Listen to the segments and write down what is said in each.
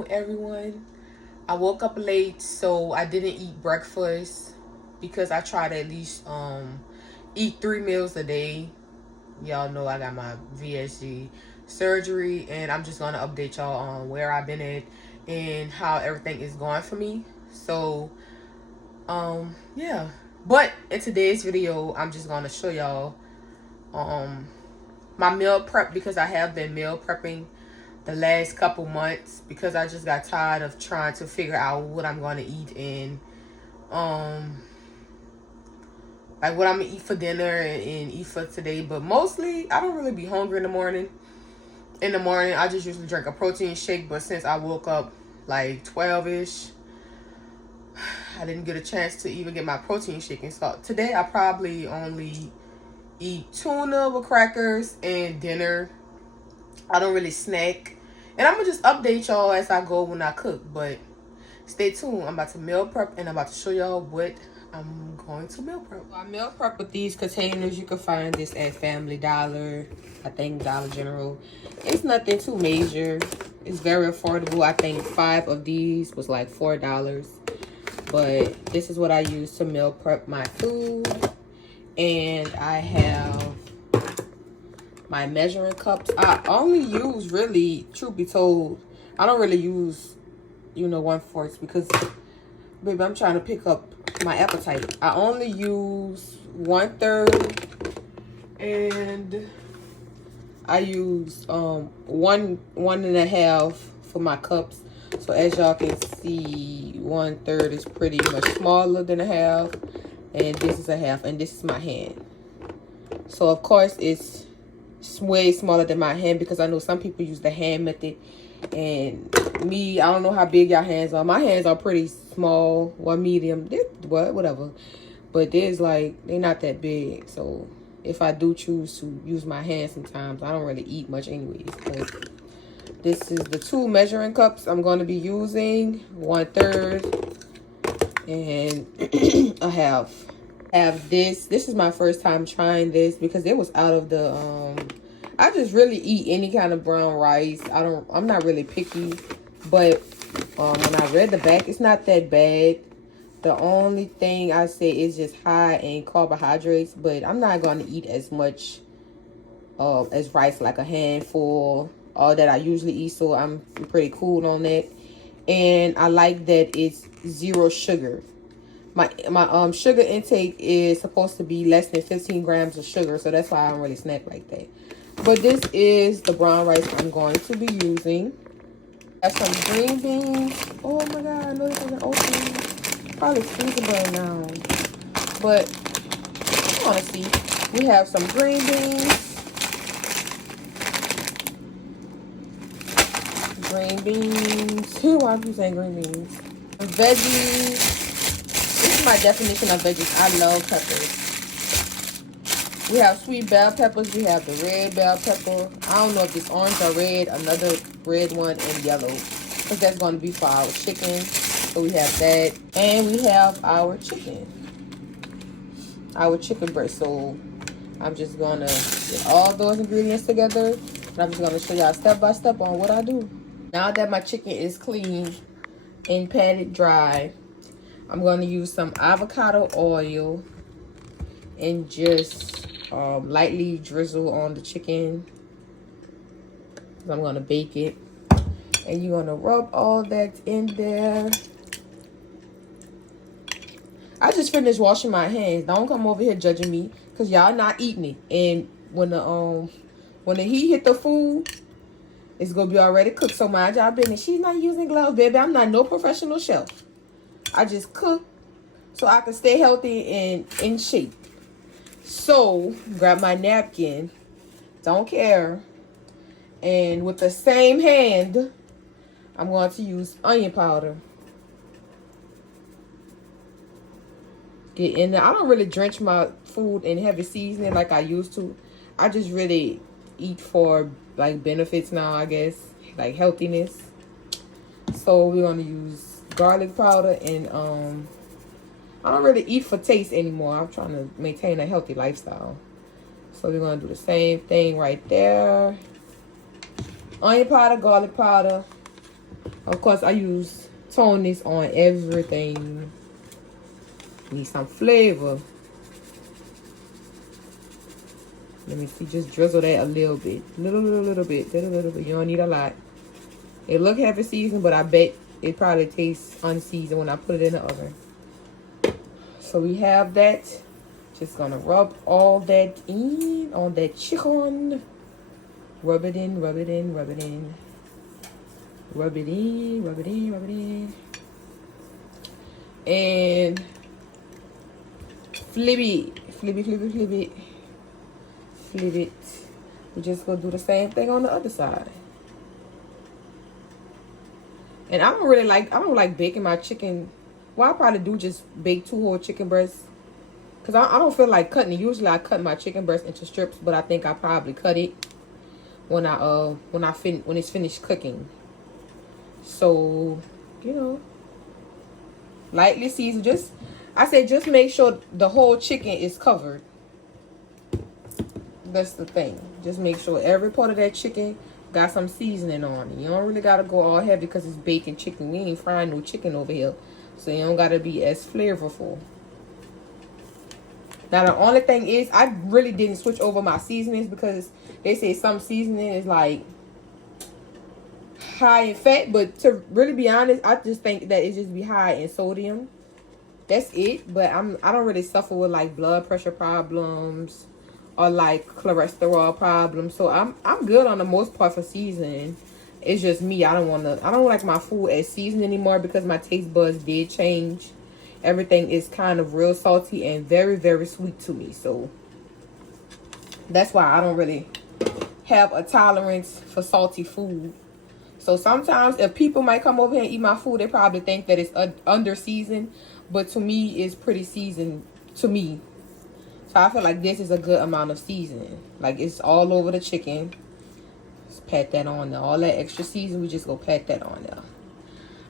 afternoon, everyone. I woke up late, so I didn't eat breakfast because I try to at least eat 3 meals a day. Y'all know I got my VSG surgery, and I'm just gonna update y'all on where I've been at and how everything is going for me. So yeah. But in today's video, I'm just gonna show y'all um my meal prep because I have been meal prepping the last couple months because I just got tired of trying to figure out what I'm going to eat and um like what I'm gonna eat for dinner and eat for today. But mostly I don't really be hungry in the morning. In the morning I just usually drink a protein shake, but since I woke up like 12ish, I didn't get a chance to even get my protein shake. And so today I probably only eat tuna with crackers and dinner. I don't really snack. And I'm going to just update y'all as I go when I cook. But stay tuned. I'm about to meal prep and I'm about to show y'all what I'm going to meal prep. I meal prep with these containers. You can find this at Family Dollar. I think Dollar General. It's nothing too major. It's very affordable. I think 5 of these was like $4. But this is what I use to meal prep my food. And I have my measuring cups. I only use, really, truth be told, I don't really use, 1/4 because, baby, I'm trying to pick up my appetite. I only use 1/3, and I use 1.5 for my cups. So as y'all can see, 1/3 is pretty much smaller than a half, and this is a half, and this is my hand. So of course it's way smaller than my hand because I know some people use the hand method, and me, I don't know how big y'all hands are. My hands are pretty small, or medium, whatever, but there's like, they're not that big. So if I do choose to use my hands sometimes, I don't really eat much anyways. But this is the 2 measuring cups I'm going to be using, 1/3, and I have this. This is my first time trying this because it was out of the I just really eat any kind of brown rice. I'm not really picky, but when I read the back, it's not that bad. The only thing I say is just high in carbohydrates, but I'm not going to eat as much as rice, like a handful, all that I usually eat, so I'm pretty cool on that. And I like that it's 0 sugar. My sugar intake is supposed to be less than 15 grams of sugar, so that's why I don't really snack like that. But this is the brown rice I'm going to be using. I have some green beans. Oh my god, I know this isn't open. Probably freezing right now. But I want to see. We have some green beans. Green beans. Why am I saying green beans? Veggies. This is my definition of veggies. I love peppers. We have sweet bell peppers. We have the red bell pepper. I don't know if it's orange or red. Another red one, and yellow, because that's going to be for our chicken. So we have that. And we have our chicken breast. So I'm just going to get all those ingredients together, and I'm just going to show y'all step by step on what I do. Now that my chicken is clean and patted dry, I'm going to use some avocado oil and just lightly drizzle on the chicken. I'm going to bake it. And you're going to rub all that in there. I just finished washing my hands. Don't come over here judging me, because y'all not eating it. And when the heat hit the food, it's going to be already cooked. So my job business, she's not using gloves, baby. I'm not no professional chef. I just cook so I can stay healthy and in shape. So, grab my napkin. Don't care. And with the same hand, I'm going to use onion powder. Get in there. I don't really drench my food in heavy seasoning like I used to. I just really eat for like benefits now, I guess. Like healthiness. So, we're going to use garlic powder, and I don't really eat for taste anymore. I'm trying to maintain a healthy lifestyle. So we're going to do the same thing right there. Onion powder, garlic powder. Of course, I use tonics on everything. Need some flavor. Let me see, just drizzle that a little bit. Little bit. You don't need a lot. It look heavy seasoned, but I bet it probably tastes unseasoned when I put it in the oven. So we have that. Just gonna rub all that in on that chicken. Rub it in. And flip it. We just gonna do the same thing on the other side. And I don't like baking my chicken. Well, I probably do just bake 2 whole chicken breasts. Because I don't feel like cutting it. Usually I cut my chicken breast into strips, but I think I probably cut it when it's finished cooking. So, you know, lightly seasoned. Just make sure the whole chicken is covered. That's the thing. Just make sure every part of that chicken got some seasoning on it. You don't really gotta go all heavy because it's bacon chicken. We ain't frying no chicken over here, so you don't gotta be as flavorful. Now the only thing is, I really didn't switch over my seasonings because they say some seasoning is like high in fat, but to really be honest, I just think that it just be high in sodium. That's it. But I don't really suffer with like blood pressure problems or like cholesterol problems, so I'm good on the most part for seasoning. It's just me. I don't like my food as seasoned anymore because my taste buds did change. Everything is kind of real salty and very, very sweet to me. So that's why I don't really have a tolerance for salty food. So sometimes if people might come over here and eat my food, they probably think that it's under seasoned. But to me, it's pretty seasoned to me. So I feel like this is a good amount of seasoning. Like it's all over the chicken. Just pat that on there. All that extra seasoning, we just go pat that on there.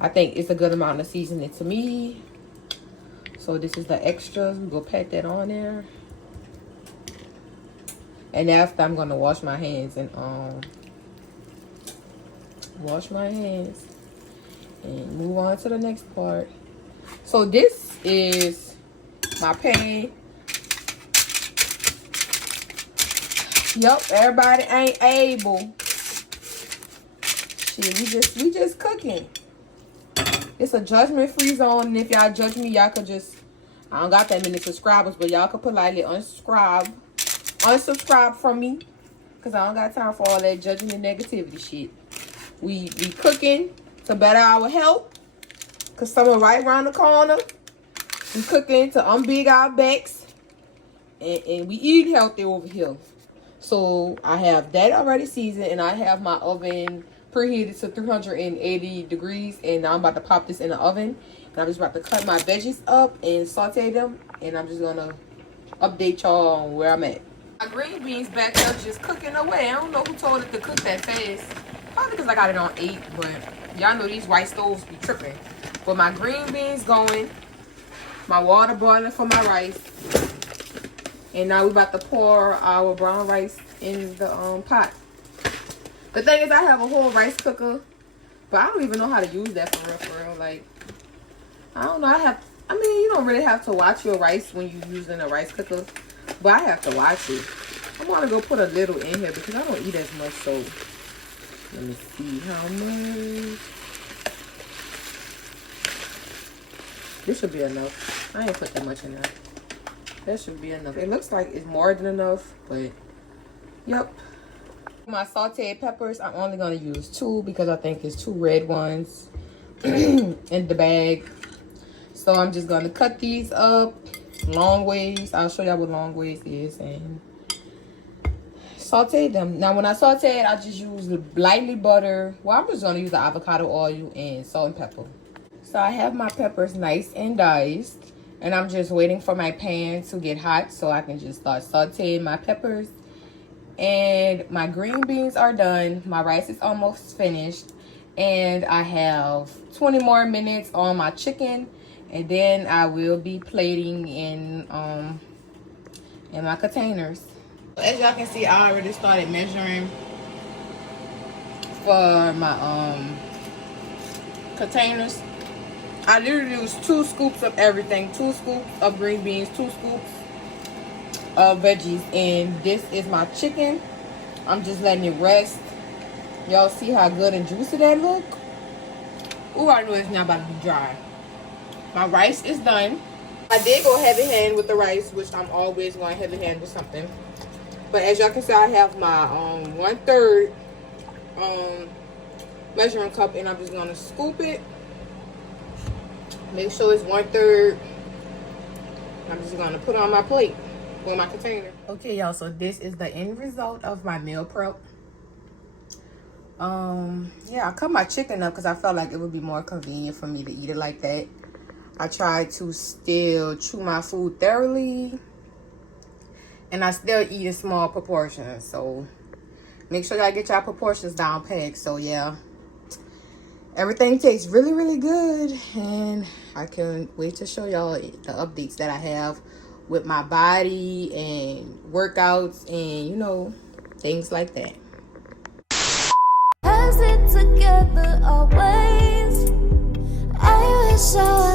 I think it's a good amount of seasoning to me. So this is the extras. We go pat that on there. And after, I'm gonna wash my hands and move on to the next part. So this is my pan. Yep, everybody ain't able. Shit, we just cooking. It's a judgment-free zone, and if y'all judge me, y'all could just, I don't got that many subscribers, but y'all could politely unsubscribe from me, because I don't got time for all that judging and negativity shit. We cooking to better our health, because summer right around the corner. We cooking to unbig our backs, and we eat healthy over here. So I have that already seasoned, and I have my oven preheated to 380 degrees, and now I'm about to pop this in the oven, and I'm just about to cut my veggies up and saute them, and I'm just gonna update y'all on where I'm at. My green beans back there just cooking away. I don't know who told it to cook that fast. Probably because I got it on 8, but y'all know these white stoves be tripping. But my green beans going, my water boiling for my rice, and now we about to pour our brown rice in the pot. The thing is, I have a whole rice cooker, but I don't even know how to use that for real. Like, I don't know. I mean, you don't really have to watch your rice when you're using a rice cooker, but I have to watch it. I want to go put a little in here because I don't eat as much, so let me see how much. This should be enough. I ain't put that much in there. That should be enough. It looks like it's more than enough, but yep. My sauteed peppers, I'm only going to use 2 because I think it's 2 red ones in the bag. So I'm just going to cut these up long ways. I'll show y'all what long ways is and saute them. Now when I saute it, I just use lightly butter. Well, I'm just going to use the avocado oil and salt and pepper. So I have my peppers nice and diced, and I'm just waiting for my pan to get hot so I can just start sauteing my peppers. And my green beans are done. My rice is almost finished, and I have 20 more minutes on my chicken, and then I will be plating in my containers. As y'all can see, I already started measuring for my containers. I literally use 2 scoops of everything. 2 scoops of green beans, 2 scoops of veggies. And this is my chicken. I'm just letting it rest. Y'all see how good and juicy that look? Ooh, I know it's not about to be dry. My rice is done. I did go heavy hand with the rice, which I'm always going heavy hand with something. But as y'all can see, I have my 1/3 measuring cup, and I'm just gonna scoop it. Make sure it's 1/3. I'm just gonna put it on my plate or my container. Okay, y'all. So this is the end result of my meal prep. Yeah, I cut my chicken up because I felt like it would be more convenient for me to eat it like that. I tried to still chew my food thoroughly, and I still eat in small proportions. So make sure y'all get y'all proportions down packed. So yeah, everything tastes really, really good, and I can't wait to show y'all the updates that I have with my body and workouts and, you know, things like that. Has it together always. I wish I